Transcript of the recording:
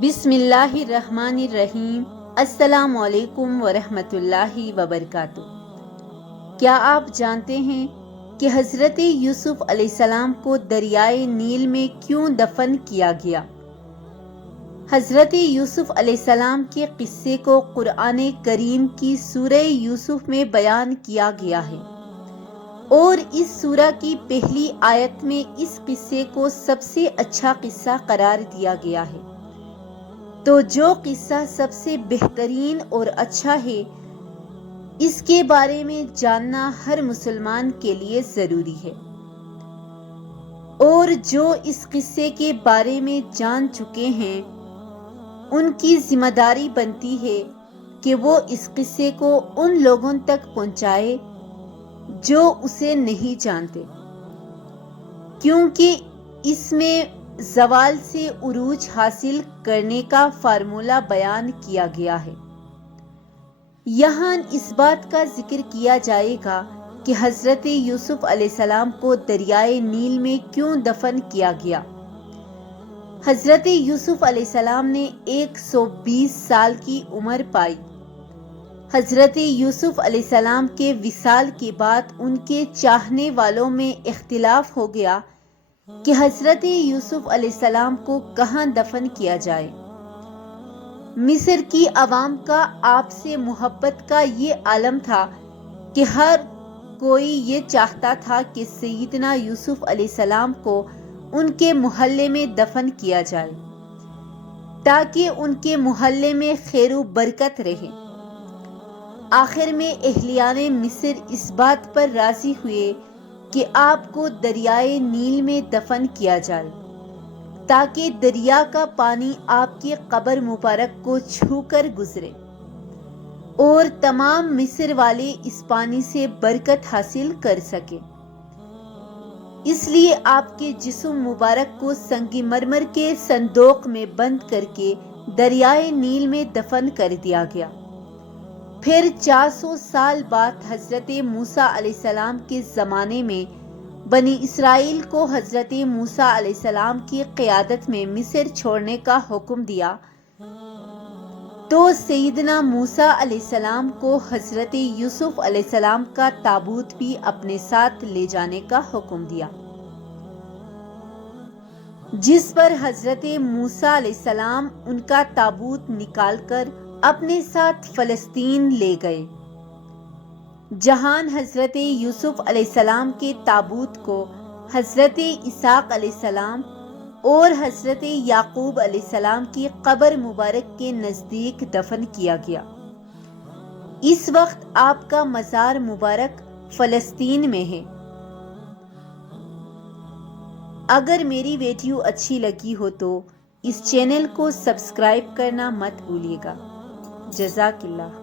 بسم اللہ الرحمن الرحیم۔ السلام علیکم ورحمۃ اللہ وبرکاتہ۔ کیا آپ جانتے ہیں کہ حضرت یوسف علیہ السلام کو دریائے نیل میں کیوں دفن کیا گیا؟ حضرت یوسف علیہ السلام کے قصے کو قرآن کریم کی سورہ یوسف میں بیان کیا گیا ہے، اور اس سورہ کی پہلی آیت میں اس قصے کو سب سے اچھا قصہ قرار دیا گیا ہے۔ تو جو قصہ سب سے بہترین اور اچھا ہے، اس کے بارے میں جاننا ہر مسلمان کے لیے ضروری ہے، اور جو اس قصے کے بارے میں جان چکے ہیں ان کی ذمہ داری بنتی ہے کہ وہ اس قصے کو ان لوگوں تک پہنچائے جو اسے نہیں جانتے، کیونکہ اس میں زوال سے عروج حاصل کرنے کا فارمولہ بیان کیا گیا ہے۔ یہاں اس بات کا ذکر کیا جائے گا کہ حضرت یوسف علیہ السلام کو دریائے نیل میں کیوں دفن کیا گیا۔ حضرت یوسف علیہ السلام نے 120 سال کی عمر پائی۔ حضرت یوسف علیہ السلام کے وصال کے بعد ان کے چاہنے والوں میں اختلاف ہو گیا کہ حضرت یوسف علیہ السلام کو کہاں دفن کیا جائے۔ مصر کی عوام کا آپ سے محبت کا یہ عالم تھا کہ ہر کوئی یہ چاہتا تھا کہ سیدنا یوسف علیہ السلام کو ان کے محلے میں دفن کیا جائے، تاکہ ان کے محلے میں خیر و برکت رہے۔ آخر میں اہلیان مصر اس بات پر راضی ہوئے کہ آپ کو دریائے نیل میں دفن کیا جائے، تاکہ دریا کا پانی آپ کی قبر مبارک کو چھو کر گزرے، اور تمام مصر والے اس پانی سے برکت حاصل کر سکیں۔ اس لیے آپ کے جسم مبارک کو سنگ مرمر کے صندوق میں بند کر کے دریائے نیل میں دفن کر دیا گیا۔ پھر 400 سال بعد حضرت موسیٰ علیہ السلام کے زمانے میں بنی اسرائیل کو حضرت موسیٰ علیہ السلام کی قیادت میں مصر چھوڑنے کا حکم دیا، تو سیدنا موسیٰ علیہ السلام کو حضرت یوسف علیہ السلام کا تابوت بھی اپنے ساتھ لے جانے کا حکم دیا، جس پر حضرت موسیٰ علیہ السلام ان کا تابوت نکال کر اپنے ساتھ فلسطین لے گئے، جہاں حضرت یوسف علیہ السلام کے تابوت کو حضرت اسحاق علیہ السلام اور حضرت یعقوب علیہ السلام کی قبر مبارک کے نزدیک دفن کیا گیا۔ اس وقت آپ کا مزار مبارک فلسطین میں ہے۔ اگر میری ویڈیو اچھی لگی ہو تو اس چینل کو سبسکرائب کرنا مت بھولیے گا۔ جزاک اللہ۔